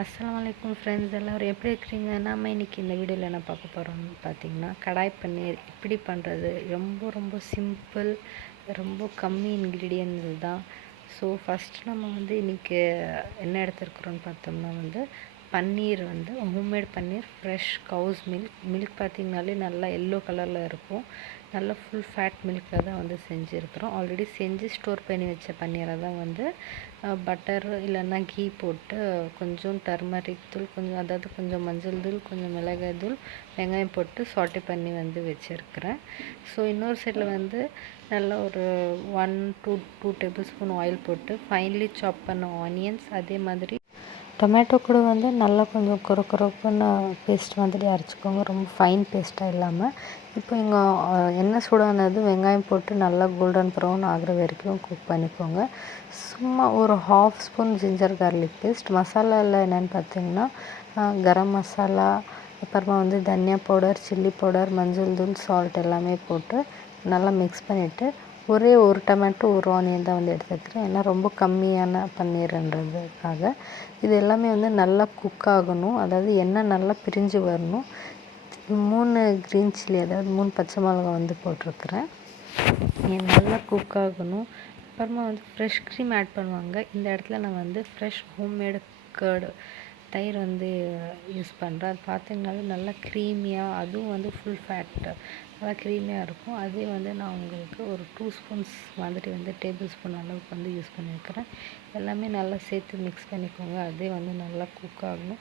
அஸ்ஸலாமு அலைக்கும் ஃப்ரெண்ட்ஸ், எல்லோரும் எப்படி இருக்கிறீங்க? நாம் இன்றைக்கி இந்த வீடியோவில் என்ன பார்க்க போகிறோம்னு பார்த்தீங்கன்னா, கடாய் பன்னீர் எப்படி பண்ணுறது. ரொம்ப ரொம்ப சிம்பிள், ரொம்ப கம்மி இன்க்ரீடியன்ஸ் தான். ஸோ ஃபஸ்ட்டு நம்ம இன்றைக்கி என்ன எடுத்துருக்குறோன்னு பார்த்தோம்னா பன்னீர் ஹோம்மேட் பன்னீர், ஃப்ரெஷ் கவுஸ் மில்க் பார்த்திங்கனாலே நல்லா எல்லோ கலரில் இருக்கும். நல்லா ஃபுல் ஃபேட் மில்கில் தான் செஞ்சுருக்கிறோம். ஆல்ரெடி செஞ்சு ஸ்டோர் பண்ணி வச்ச பன்னீரை தான் பட்டர் இல்லைன்னா கீ போட்டு கொஞ்சம் டர்மரிக் தூள், கொஞ்சம் மஞ்சள் தூள், கொஞ்சம் மிளகாய் தூள், வெங்காயம் போட்டு சாட்டே பண்ணி வச்சுருக்கிறேன். ஸோ இன்னொரு சைடில் நல்லா ஒரு 1 to 2 டேபிள் ஸ்பூன் ஆயில் போட்டு ஃபைன்லி சாப் பண்ண ஆனியன்ஸ், அதே மாதிரி டொமேட்டோ கூட நல்லா கொஞ்சம் கொரப்புன்னு பேஸ்ட் அரைச்சிக்கோங்க, ரொம்ப ஃபைன் பேஸ்ட்டாக இல்லாமல். இப்போ இங்கே எண்ணெய் சூடானது வெங்காயம் போட்டு நல்லா கோல்டன் ப்ரௌன் ஆகிற வரைக்கும் குக் பண்ணிக்கோங்க. சும்மா ஒரு 1/2 ஸ்பூன் ஜிஞ்சர் கார்லிக் பேஸ்ட். மசாலாவில் என்னென்னு பார்த்தீங்கன்னா கரம் மசாலா, அப்புறமா தனியா பவுடர், சில்லி பவுடர், மஞ்சள் தூள், சால்ட் எல்லாமே போட்டு நல்லா மிக்ஸ் பண்ணிவிட்டு ஒரே ஒரு டொமேட்டோ, ஒரு ஆனியன் தான் எடுத்துக்கிறேன். ஏன்னா ரொம்ப கம்மியான பன்னீர்ன்றதுக்காக. இது எல்லாமே நல்லா குக் ஆகணும், அதாவது எண்ணெய் நல்லா பிரிஞ்சு வரணும். 3 க்ரீன் சில்லி, அதாவது 3 பச்சை மிளகா போட்டிருக்கிறேன். நல்லா குக் ஆகணும். அப்புறமா ஃப்ரெஷ் க்ரீம் ஆட் பண்ணுவாங்க. இந்த இடத்துல நான் ஃப்ரெஷ் ஹோம்மேடு கர்டு, தயிர் யூஸ் பண்ணுறேன். அது பார்த்திங்கனாலே நல்லா க்ரீமியாக, அதுவும் ஃபுல் ஃபேட்டு நல்லா க்ரீமியாக இருக்கும். அதே நான் உங்களுக்கு ஒரு 2 ஸ்பூன்ஸ் டேபிள் ஸ்பூன் அளவுக்கு யூஸ் பண்ணியிருக்கிறேன். எல்லாமே நல்லா சேர்த்து மிக்ஸ் பண்ணிக்கோங்க. அதே நல்லா குக் ஆகணும்.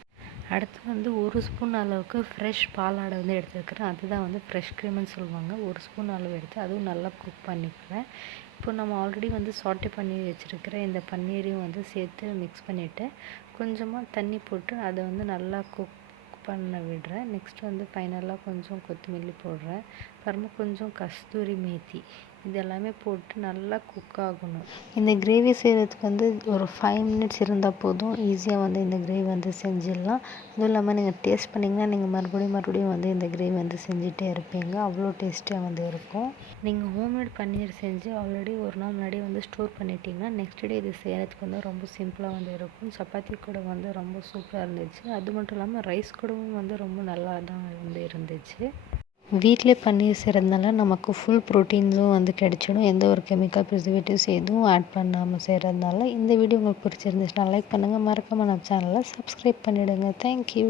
அடுத்து 1 ஸ்பூன் அளவுக்கு ஃப்ரெஷ் பாலாடை எடுத்துருக்கிறேன். அதுதான் ஃப்ரெஷ் க்ரீம்னு சொல்லுவாங்க. 1 ஸ்பூன் அளவு எடுத்து அதுவும் நல்லா குக் பண்ணிக்கிறேன். இப்போ நம்ம ஆல்ரெடி சாட்டே பண்ணி வச்சுருக்கிற இந்த பன்னீரையும் சேர்த்து மிக்ஸ் பண்ணிவிட்டு கொஞ்சமாக தண்ணி போட்டு அதை நல்லா குக் பண்ண விடுறேன். நெக்ஸ்ட் ஃபைனலாக கொஞ்சம் கொத்தமல்லி போடுறேன். அப்புறமா கொஞ்சம் கஸ்தூரி மேத்தி, இது எல்லாமே போட்டு நல்லா குக் ஆகணும். இந்த கிரேவி செய்கிறதுக்கு ஒரு 5 மினிட்ஸ் இருந்தால் போதும். ஈஸியாக இந்த கிரேவி செஞ்சிடலாம். அதுவும் இல்லாமல் நீங்கள் டேஸ்ட் பண்ணிங்கன்னா நீங்கள் மறுபடியும் இந்த கிரேவி செஞ்சிட்டே இருப்பீங்க. அவ்வளோ டேஸ்டியாக இருக்கும். நீங்கள் ஹோம்மேட் பன்னீர் செஞ்சு ஆல்ரெடி ஒரு நாள் முன்னாடி ஸ்டோர் பண்ணிட்டீங்கன்னா நெக்ஸ்ட் டே இது செய்கிறதுக்கு ரொம்ப சிம்பிளாக இருக்கும். சப்பாத்தி கூட ரொம்ப சூப்பராக இருந்துச்சு. அது மட்டும் இல்லாமல் ரைஸ் கூடவும் ரொம்ப நல்லா தான் இருந்துச்சு. வீட்டிலே பன்னீர் செய்கிறதுனால நமக்கு ஃபுல் ப்ரோட்டீன்ஸும் கிடைச்சிடும். எந்த ஒரு கெமிக்கல் ப்ரிசர்வேட்டிவ்ஸ் எதுவும் ஆட் பண்ணாமல் செய்கிறதுனால. இந்த வீடியோ உங்களுக்கு பிடிச்சிருந்துச்சுன்னா லைக் பண்ணுங்கள், மறக்காமல் நம்ம சேனலை சப்ஸ்கிரைப் பண்ணிவிடுங்க. தேங்க்யூ.